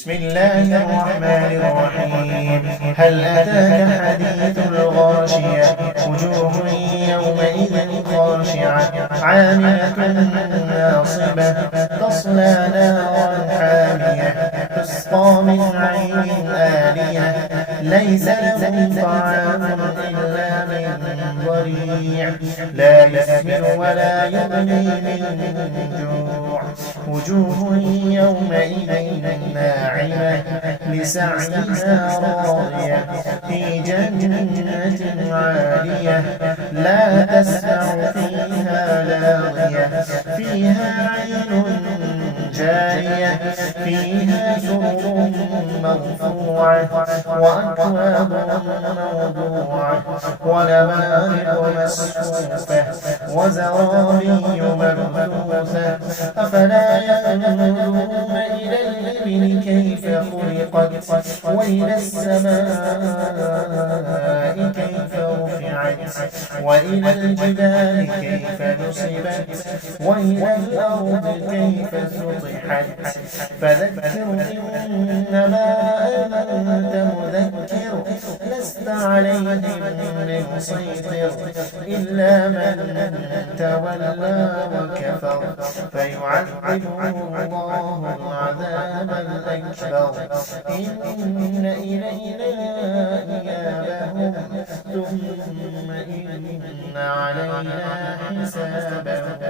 بسم الله الرحمن الرحيم. هل أتاك حديث الغاشية؟ وجوه يومئذ خاشعة عاملة ناصبة تصلى نارا حامية تسقى من عين آنية ليس لهم طعام إلا من ضريع لا يسمن ولا يغني من جوع وجوه يومئذ ناعمة لسعيها راضية في جنة عالية لا تسمع فيها لاغية فيها عين جارية فيها سرر مرفوعة وأكواب موضوعة ونمارق مسفوفة وزرابي مبثوثة أفلا ينظرون إلى الإبل كيف خلقت وإلى السماء كيف رفعت وإلى الجبال كيف نصبت وإلى الأرض كيف سطحت فذكر إنما أنت مذكر لست عليهم بمسيطر إلا من تولى وكفر فيعذبه الله العذاب الأكبر إن إلينا إيابهم ثم إن علينا حسابهم.